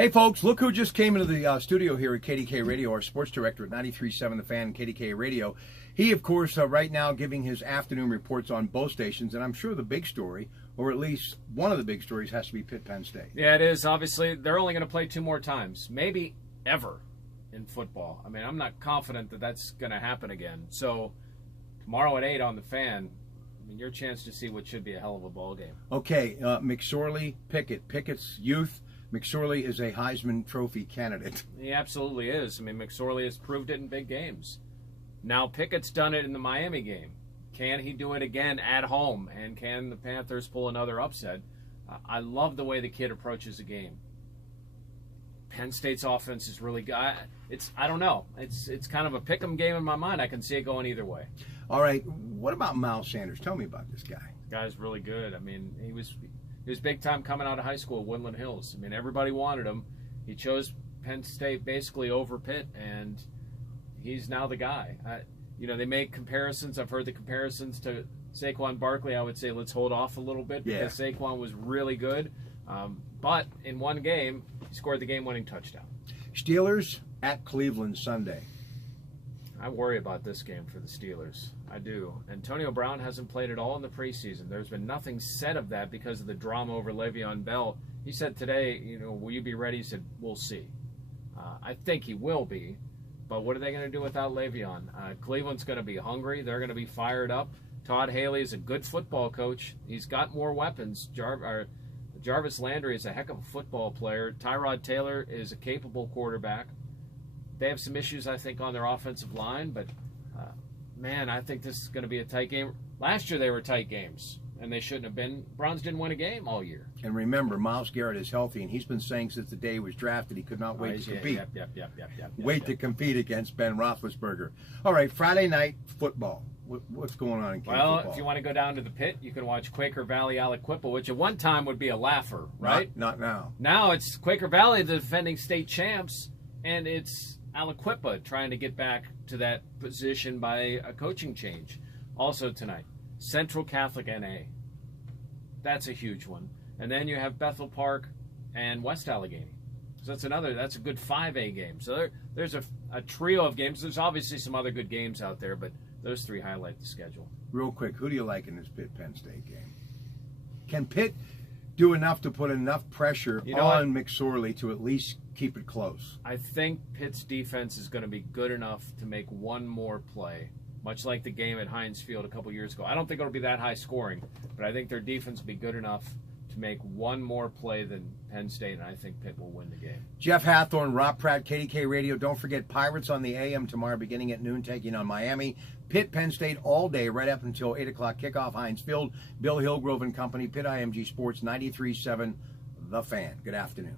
Hey folks, look who just came into the studio here at KDK Radio, our sports director at 93.7 The Fan, KDK Radio. He, of course, right now giving his afternoon reports on both stations, and I'm sure the big story, or at least one of the big stories, has to be Pitt, Penn State. Yeah, it is. Obviously, they're only going to play 2 more times, maybe ever in football. I mean, I'm not confident that that's going to happen again. So tomorrow at 8 on The Fan, I mean, your chance to see what should be a hell of a ball game. Okay, McSorley, Pickett. Pickett's youth. McSorley is a Heisman Trophy candidate. He absolutely is. I mean, McSorley has proved it in big games. Now Pickett's done it in the Miami game. Can he do it again at home? And can the Panthers pull another upset? I love the way the kid approaches the game. Penn State's offense is really good. I don't know. It's kind of a pick 'em game in my mind. I can see it going either way. All right, what about Miles Sanders? Tell me about this guy. The guy's really good. I mean, he was big time coming out of high school at Woodland Hills. I mean, everybody wanted him. He chose Penn State basically over Pitt, and he's now the guy. They make comparisons. I've heard the comparisons to Saquon Barkley. I would say let's hold off a little bit because Saquon was really good. But in one game, he scored the game-winning touchdown. Steelers at Cleveland Sunday. I worry about this game for the Steelers. I do. Antonio Brown hasn't played at all in the preseason. There's been nothing said of that because of the drama over Le'Veon Bell. He said today, will you be ready? He said, we'll see. I think he will be, but what are they going to do without Le'Veon? Cleveland's going to be hungry. They're going to be fired up. Todd Haley is a good football coach. He's got more weapons. Jarvis Landry is a heck of a football player. Tyrod Taylor is a capable quarterback. They have some issues, I think, on their offensive line, but, man, I think this is going to be a tight game. Last year they were tight games, and they shouldn't have been. Browns didn't win a game all year. And remember, Myles Garrett is healthy, and he's been saying since the day he was drafted he could not wait to compete. Wait to compete against Ben Roethlisberger. All right, Friday night football. What's going on in football? Well, if you want to go down to the Pit, you can watch Quaker Valley Aliquippa, which at one time would be a laugher, right? Not now. Now it's Quaker Valley, the defending state champs, and it's Aliquippa trying to get back to that position by a coaching change. Also tonight, Central Catholic NA. That's a huge one. And then you have Bethel Park and West Allegheny. So that's a good 5A game. So there's a trio of games. There's obviously some other good games out there, but those 3 highlight the schedule. Real quick, who do you like in this Pitt-Penn State game? Can Pitt do enough to put enough pressure on McSorley to at least keep it close? I think Pitt's defense is going to be good enough to make one more play, much like the game at Heinz Field a couple years ago. I don't think it'll be that high scoring, but I think their defense will be good enough to make one more play than Penn State, and I think Pitt will win the game. Jeff Hathorn, Rob Pratte, KDK Radio. Don't forget Pirates on the AM tomorrow beginning at noon, taking on Miami. Pitt, Penn State all day, right up until 8 o'clock kickoff, Heinz Field. Bill Hillgrove and Company, Pitt IMG Sports, 93.7 The Fan. Good afternoon.